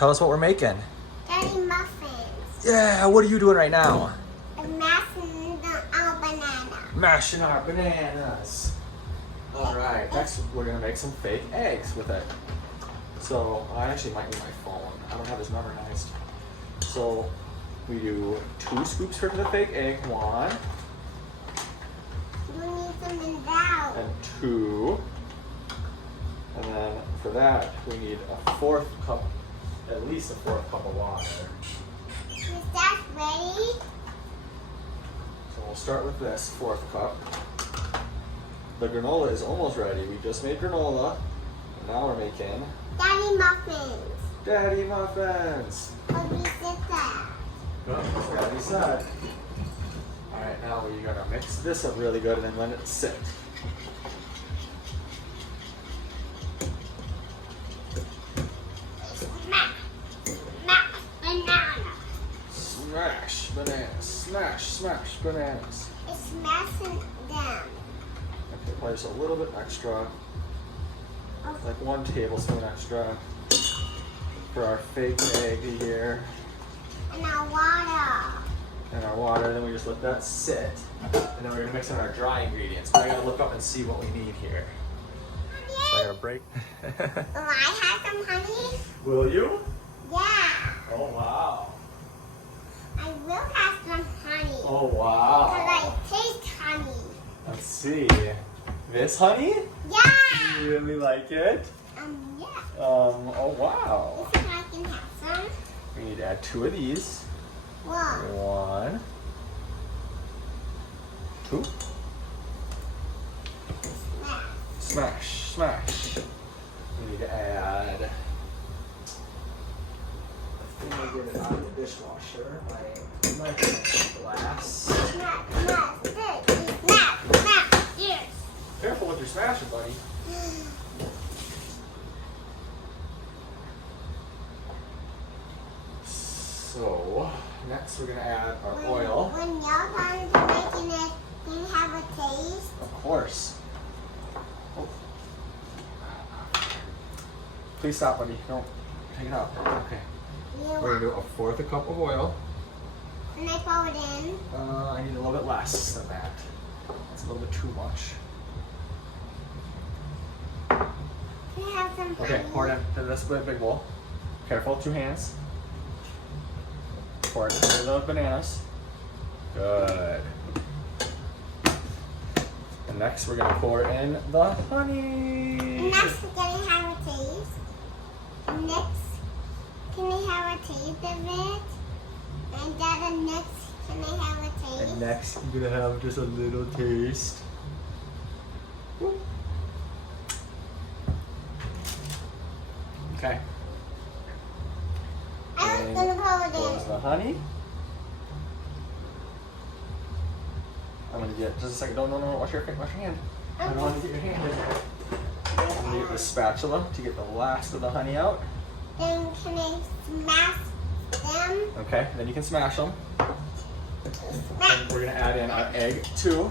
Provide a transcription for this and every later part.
Tell us what we're making. Daddy, muffins. Yeah, what are you doing right now? I'm mashing our banana. Mashing our bananas. All right, next we're gonna make some fake eggs with it. So I actually might need my phone. I don't have this memorized. So we do 2 scoops for the fake egg, 1 You need something down. and 2. And then for that, we need a 4th cup, at least a 4th cup of water. Is that ready? So we'll start with this 4th cup. The granola is almost ready. We just made granola. And now we're making Daddy, muffins. Daddy muffins. What we did that. Good, that's what Daddy said. All right, now we're gonna mix this up really good and then let it sit. Smash, smash banana. Smash bananas, smash bananas. It's smashing them. Okay, probably just a little bit extra, like 1 tablespoon extra for our fake egg here. And our water. And our water, then we just let that sit. And then we're gonna mix in our dry ingredients. I gotta look up and see what we need here. So I gotta break. Will I have some honey? Will you? Yeah. Oh wow. I will have some honey. Oh Because wow. I taste honey. Let's see. This honey? Yeah. You really like it? Yeah. Oh wow. This one I can have some. We need to add 2 of these. Whoa. 1, 2. Smash. Smash. We need to add. I think I get it out of the dishwasher. My glass. Smash. Smash. This. Smash. Smash. Yes. Careful with your smasher, buddy. So, next we're gonna add our oil. When y'all done making it, can you have a taste? Of course. Oh. Please stop, buddy. Don't take it out. Okay. You We're gonna want? do a 4th cup of oil. And I pour it in. I need a little bit less than that. That's a little bit too much. Can you have some honey? Okay, pour it into this big bowl. Careful, 2 hands. Pour it into the bananas. Good. And next we're gonna pour in the honey. And next, can you have a taste? Next, can we have a taste of it? And then next, can I have a taste? And next you're gonna have just a little taste. Woo. Okay. I'm And gonna pour it goes in. the honey. I'm gonna get just a second. No, wash your hand. I don't want to get your hand in there. I'm gonna get the spatula to get the last of the honey out. Then can I smash them? Okay, then you can smash them. Smash. And we're gonna add in our egg too.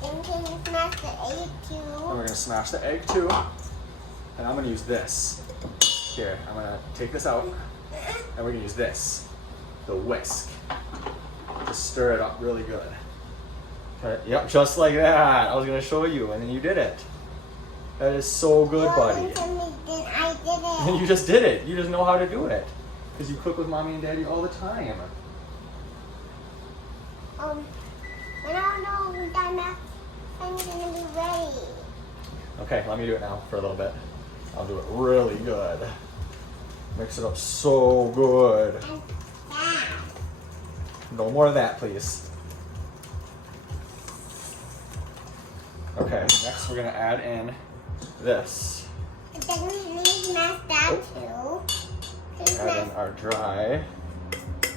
Then can you smash the egg And too? we're gonna smash the egg too. And I'm gonna use this. Here, I'm gonna take this out. And we're gonna use this, the whisk, to stir it up really good. Okay, yep, just like that. I was gonna show you, and then you did it. That is so good, buddy. Then I did And it. you just did it. You just know how to do it. Because you cook with mommy and daddy all the time. I don't know when I'm gonna be ready. Okay, let me do it now for a little bit. I'll do it really good. Mix it up so good. And that. No more of that, please. Okay, next we're gonna add in this. Then can you smash that too? Can you Add in smash? our dry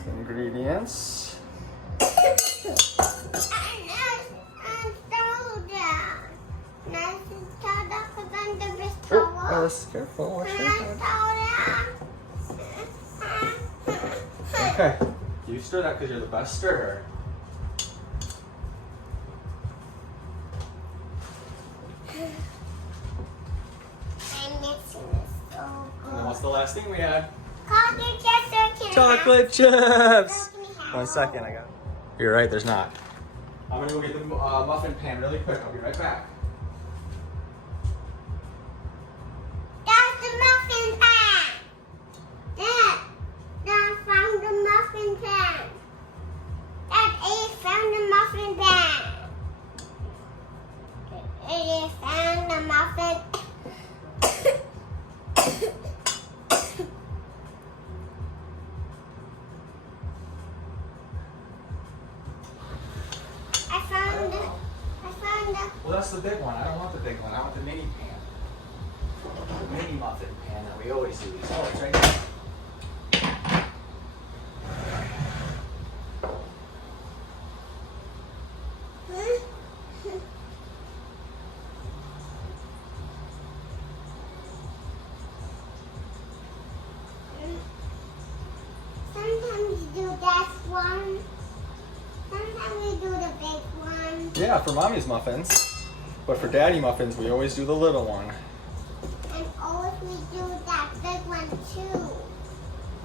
ingredients. Oh, Ellis, careful. Watch your hand. Okay, you stir that because you're the best stirrer. I'm mixing this so good. What's the last thing we had? Chocolate chips or can I Chocolate chips! have- Can I have 1 second, I got it. You're right, there's not. I'm gonna go get the muffin pan really quick. I'll be right back. That's the muffin pan. Dad, Dad found the muffin pan. Dad, it found the muffin pan. It found the muffin. I found the. Well, that's the big one. I don't want the big one. I want the mini pan. The mini muffin pan that we always use. Oh, it's right here. Sometimes you do that one. Sometimes we do the big one. Yeah, for mommy's muffins. But for daddy muffins, we always do the little one. And always we do that big one too.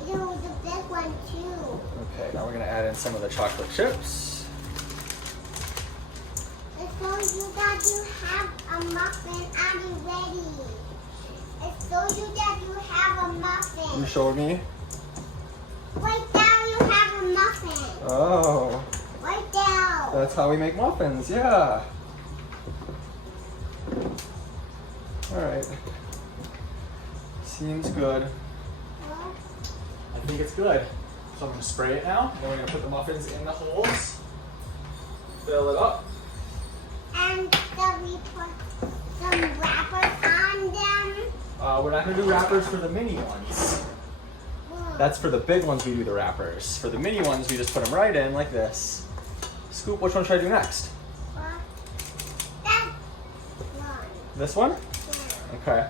We do the big one too. Okay, now we're gonna add in some of the chocolate chips. It shows you that you have a muffin already. It shows you that you have a muffin. You showed me? Right now you have a muffin. Oh, Right now. that's how we make muffins, yeah. Alright. Seems good. I think it's good. So I'm gonna spray it now, and then we're gonna put the muffins in the holes. Fill it up. And then we put some wrappers on them. We're not gonna do wrappers for the mini ones. That's for the big ones we do the wrappers. For the mini ones, we just put them right in like this. Scoop, which one should I do next? That one. This one? Yeah. Okay.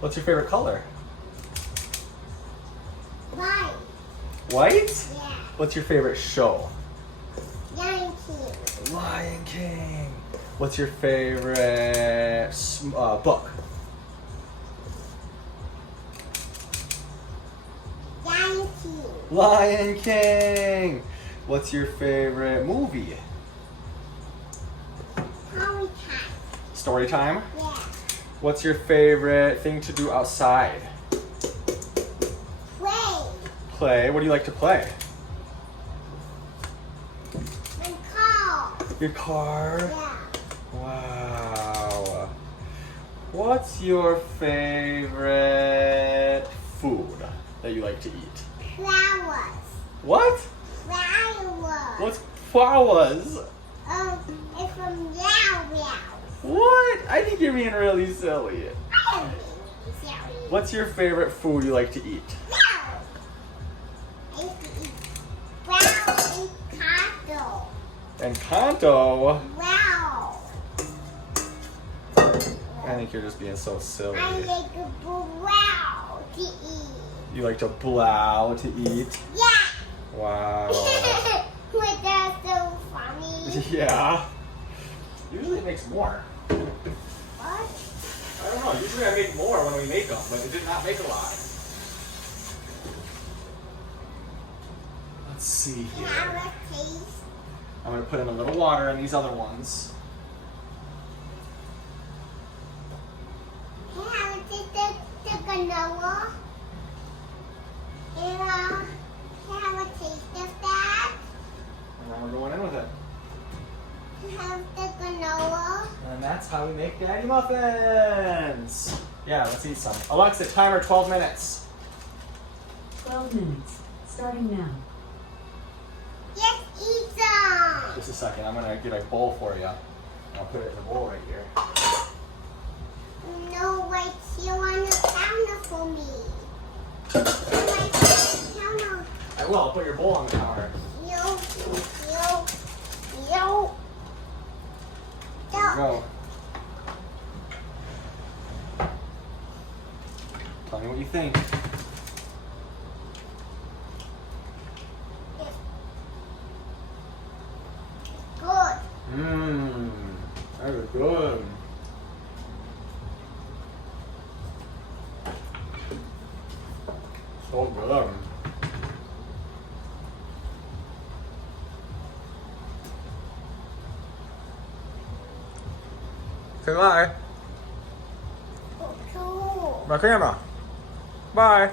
What's your favorite color? Right. White? Yeah. What's your favorite show? Yankee. Lion King. What's your favorite book? Yankee. Lion King. What's your favorite movie? Story time. Story time. Yeah. What's your favorite thing to do outside? Play. Play. What do you like to play? And call. Your car. Yeah. Wow. What's your favorite food that you like to eat? Flowers. What? Flowers. What's flowers? It's from Yow Yow. What? I think you're being really silly. I am being silly. What's your favorite food you like to eat? No. I used to eat brown and cotton. Encanto. Wow. I think you're just being so silly. I like a brown to eat. You like to blow to eat? Yeah. Wow. But that's so funny. Yeah. Usually it makes more. What? I don't know. Usually I make more when we make them, but it did not make a lot. Let's see Can I here. have a taste? I'm going to put in a little water in these other ones. Can I have a taste of the granola? And can I have a taste of that? And then we're going in with it. Can I have the granola? And that's how we make daddy muffins. Yeah, let's eat some. Alexa, timer 12 minutes. 12 minutes, starting now. Yes, eat some. Just a second. I'm going to get a bowl for you. I'll put it in the bowl right here. No, right here on the counter for me. Right counter. I will. I'll put your bowl on the counter. Yo. There you go. Tell me what you think. Good. Mmm, that is good. So good. Say bye. Cool. My camera. Bye.